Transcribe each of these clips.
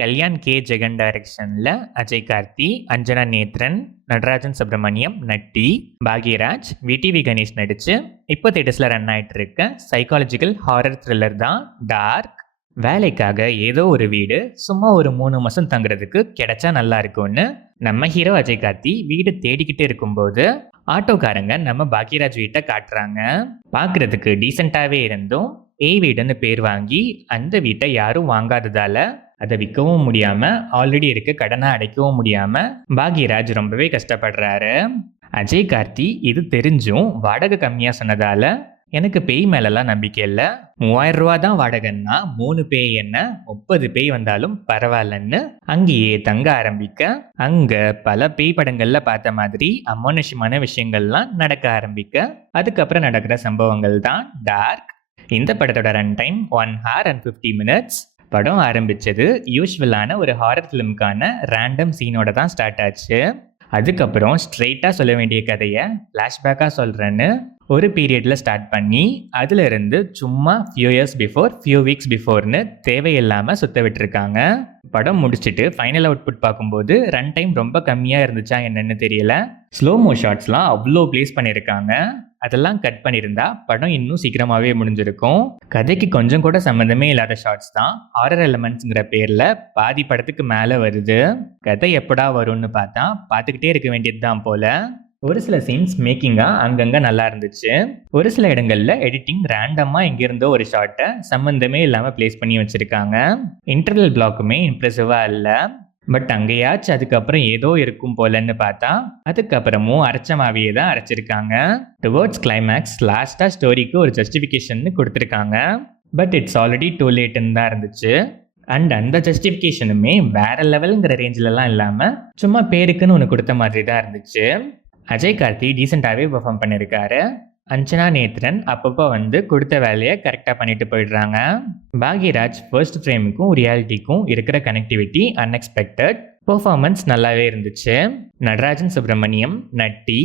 Kalyan K Jagan டைரக்ஷனில் அஜய் கார்த்தி, அஞ்சனா நேத்ரன், நடராஜன் சுப்ரமணியம், நட்டி, Bhagyaraj, VTV Ganesh நடித்து இப்போ தேட்டர்ஸில் ரன் ஆகிட்டு இருக்க சைக்காலஜிக்கல் ஹாரர் த்ரில்லர் தான் டார்க். வேலைக்காக ஏதோ ஒரு வீடு சும்மா ஒரு 3 மாதம் தங்குறதுக்கு கிடைச்சா நல்லா இருக்கும்னு நம்ம ஹீரோ அஜய் கார்த்தி வீடு தேடிக்கிட்டு இருக்கும்போது ஆட்டோக்காரங்க நம்ம பாக்யராஜ் வீட்டை காட்டுறாங்க. பார்க்குறதுக்கு டீசெண்டாகவே இருந்தும் வீடுன்னு பேர் வாங்கி அந்த வீட்டை யாரும் வாங்காததால அதை விற்கவும் முடியாம ஆல்ரெடி இருக்க கடனை அடைக்கவும் முடியாம பாக்யராஜ் ரொம்பவே கஷ்டப்படுறாரு. அஜய் கார்த்தி இது தெரிஞ்சும் வாடகை கம்மியா சொன்னதால எனக்கு பேய் மேலெல்லாம் நம்பிக்கை இல்லை, 3000 ரூபா தான் வாடகைன்னா 3 பேய் என்ன 30 பேய் வந்தாலும் பரவாயில்லன்னு அங்கேயே தங்க ஆரம்பிக்க அங்க பல பேய் படங்கள்ல பார்த்த மாதிரி அமானுஷ்யமான விஷயங்கள்லாம் நடக்க ஆரம்பிக்க அதுக்கப்புறம் நடக்கிற சம்பவங்கள் தான் டார்க். இந்த படத்தோட run time 1 hour and 50 minutes. படம் ஆரம்பிச்சது யூஸ்வலான ஒரு ஹாரர் ஃபிலிமுக்கான ரேண்டம் சீனோட தான் ஸ்டார்ட் ஆச்சு. அதுக்கப்புறம் ஸ்ட்ரெயிட்டாக சொல்ல வேண்டிய கதையை ஃப்ளாஷ்பேக்காக சொல்கிறேன்னு ஒரு பீரியடில் ஸ்டார்ட் பண்ணி அதிலிருந்து சும்மா few years before few weeks பிஃபோர்னு தேவையில்லாமல் சுத்த விட்டுருக்காங்க. படம் முடிச்சுட்டு ஃபைனல் அவுட்புட் பார்க்கும்போது ரன் டைம் ரொம்ப கம்மியாக இருந்துச்சா என்னன்னு தெரியல. ஸ்லோமோ ஷாட்ஸ்லாம் அவ்வளோ ப்ளேஸ் பண்ணியிருக்காங்க. அதெல்லாம் கட் பண்ணியிருந்தா படம் இன்னும் சீக்கிரமாகவே முடிஞ்சிருக்கும். கதைக்கு கொஞ்சம் கூட சம்மந்தமே இல்லாத ஷார்ட்ஸ் தான் ஹாரர் எலமெண்ட்ஸுங்கிற பேரில் பாதி படத்துக்கு மேலே வருது. கதை எப்படா வரும்னு பார்த்தா பார்த்துக்கிட்டே இருக்க வேண்டியது தான் போல. ஒரு சில சீன்ஸ் மேக்கிங்காக அங்கங்கே நல்லா இருந்துச்சு. ஒரு சில இடங்களில் எடிட்டிங் ரேண்டமாக எங்கேருந்தோ ஒரு ஷார்ட்டை சம்மந்தமே இல்லாமல் ப்ளேஸ் பண்ணி வச்சுருக்காங்க. இன்டர்வல் பிளாக்குமே இம்ப்ரெசிவாக இல்லை. பட் அங்கேயாச்சும் அதுக்கப்புறம் ஏதோ இருக்கும் போலன்னு பார்த்தா அதுக்கப்புறமும் அரைச்சமாவே தான் அரைச்சிருக்காங்க. டுவர்ட்ஸ் கிளைமேக்ஸ் லாஸ்ட்டாக ஸ்டோரிக்கு ஒரு ஜஸ்டிஃபிகேஷன் கொடுத்துருக்காங்க. பட் இட்ஸ் ஆல்ரெடி டூ லேட்டுன்னு தான் இருந்துச்சு. அண்ட் அந்த ஜஸ்டிஃபிகேஷனுமே வேற லெவலுங்கிற ரேஞ்சிலலாம் இல்லாமல் சும்மா பேருக்குன்னு ஒன்று கொடுத்த மாதிரி தான் இருந்துச்சு. அஜய் கார்த்தி டீசெண்டாகவே பெர்ஃபார்ம் பண்ணியிருக்காரு. அஞ்சனா நேத்ரன் அப்பப்போ கொடுத்த வேலையை கரெக்டாக பண்ணிட்டு போயிடுறாங்க. பாக்யராஜ் ஃபர்ஸ்ட் ஃப்ரேமுக்கும் ரியாலிட்டிக்கும் இருக்கிற கனெக்டிவிட்டி அன்எக்ஸ்பெக்டட். பெர்ஃபார்மன்ஸ் நல்லாவே இருந்துச்சு. நடராஜன் சுப்ரமணியம், நட்டி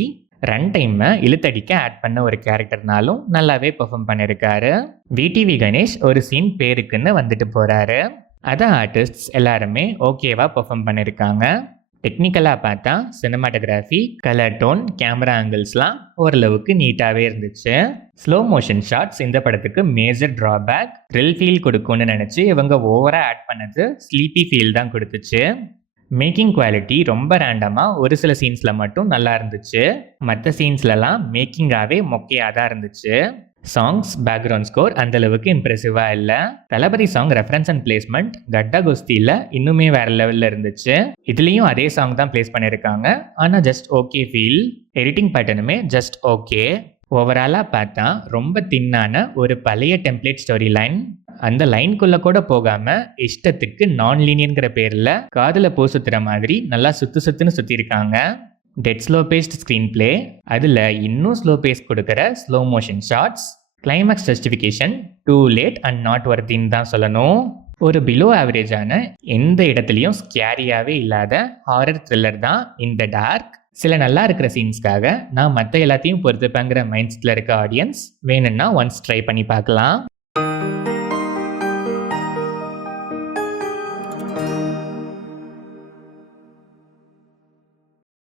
ரன் டைமை இழுத்தடிக்க ஆட் பண்ண ஒரு கேரக்டர்னாலும் நல்லாவே பெர்ஃபார்ம் பண்ணியிருக்காரு. விடிவி கணேஷ் ஒரு சீன் பேருக்குன்னு வந்துட்டு போகிறாரு. அதான் ஆர்டிஸ்ட்ஸ் எல்லாருமே ஓகேவா பெர்ஃபார்ம் பண்ணியிருக்காங்க. டெக்னிக்கலாக பார்த்தா சினிமாட்டோகிராஃபி, கலர் டோன், கேமரா ஆங்கிள்ஸ்லாம் ஓரளவுக்கு நீட்டாகவே இருந்துச்சு. ஸ்லோ மோஷன் ஷாட்ஸ் இந்த படத்துக்கு மேஜர் ட்ராபேக். த்ரில் ஃபீல் கொடுக்கும்னு நினச்சி இவங்க ஓவராக ஆட் பண்ணது ஸ்லீப்பி ஃபீல் தான் கொடுத்துச்சு. மேக்கிங் குவாலிட்டி ரொம்ப ரேண்டமாக ஒரு சில சீன்ஸில் மட்டும் நல்லா இருந்துச்சு. மற்ற சீன்ஸ்லலாம் மேக்கிங்காகவே மொக்கையாக தான் இருந்துச்சு. சாங்ஸ், பேக்ரவுண்ட் ஸ்கோர் அந்தளவுக்கு இம்ப்ரெசிவாக இல்லை. தளபதி சாங் ரெஃபரன்ஸ் அண்ட் பிளேஸ்மெண்ட் கட்டா குஸ்தியில் இன்னுமே வேற லெவலில் இருந்துச்சு. இதுலேயும் அதே சாங் தான் பிளேஸ் பண்ணியிருக்காங்க. ஆனால் ஜஸ்ட் ஓகே ஃபீல். எடிட்டிங் பேட்டர்னுமே ஜஸ்ட் ஓகே. ஓவராலாக பார்த்தா ரொம்ப தின்னான ஒரு பழைய டெம்ப்ளேட் ஸ்டோரி லைன். அந்த லைனுக்குள்ளே கூட போகாமல் இஷ்டத்துக்கு நான் லீனியர்ங்கிற பேரில் காதில் பூ சுற்றுற மாதிரி நல்லா சுற்றுன்னு சுற்றிருக்காங்க. Dead slow paced screenplay, அதில் இன்னும் ஸ்லோ பேஸ் கொடுக்குற slow motion shots. Climax justification too late and not வர்த்தின்னு தான் சொல்லணும். ஒரு பிலோ ஆவரேஜான எந்த இடத்துலையும் ஸ்கேரியாகவே இல்லாத ஹாரர் த்ரில்லர் தான் இந்த டார்க். சில நல்லா இருக்கிற சீன்ஸ்க்காக நான் மற்ற எல்லாத்தையும் பொறுத்துப்பேங்கிற மைண்ட் செட்டில் இருக்க ஆடியன்ஸ் வேணும்னா ஒன்ஸ் ட்ரை பண்ணி பார்க்கலாம்.